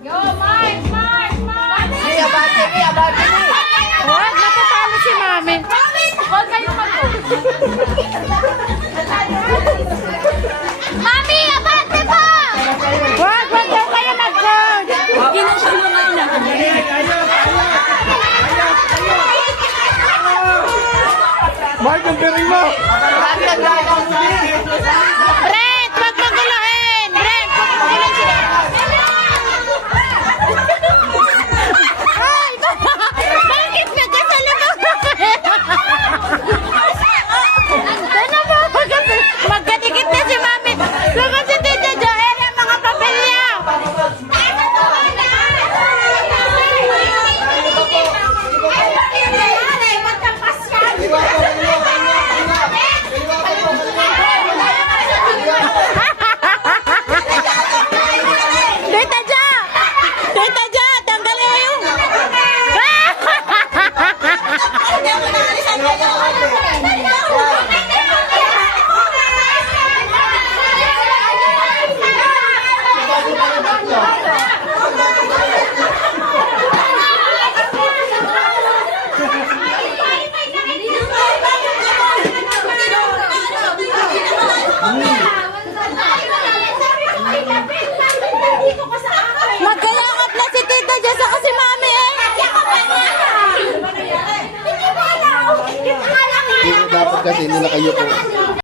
Yo, Mark! Mark! Mark! Hey, abate ni, abate ni. Huwag, matatalo si Mami. Huwag kayo mag-go. Mami, abante pa! Huwag daw kayo mag-guard. Mark, ang piring mo! Brent, huwag maguluhin. Brent, huwag maguluhin sila. Ay, bakit nagkasala mo? Ano mo? Magkadikit na si Mami. Lagot si Tita Joel ang mga papel niya. Tita Jo! Tita Jo, tanggalin mo yung... Magkayakap na si Tita Jo sa si Mami eh. Dapat kasi hindi na kayo po.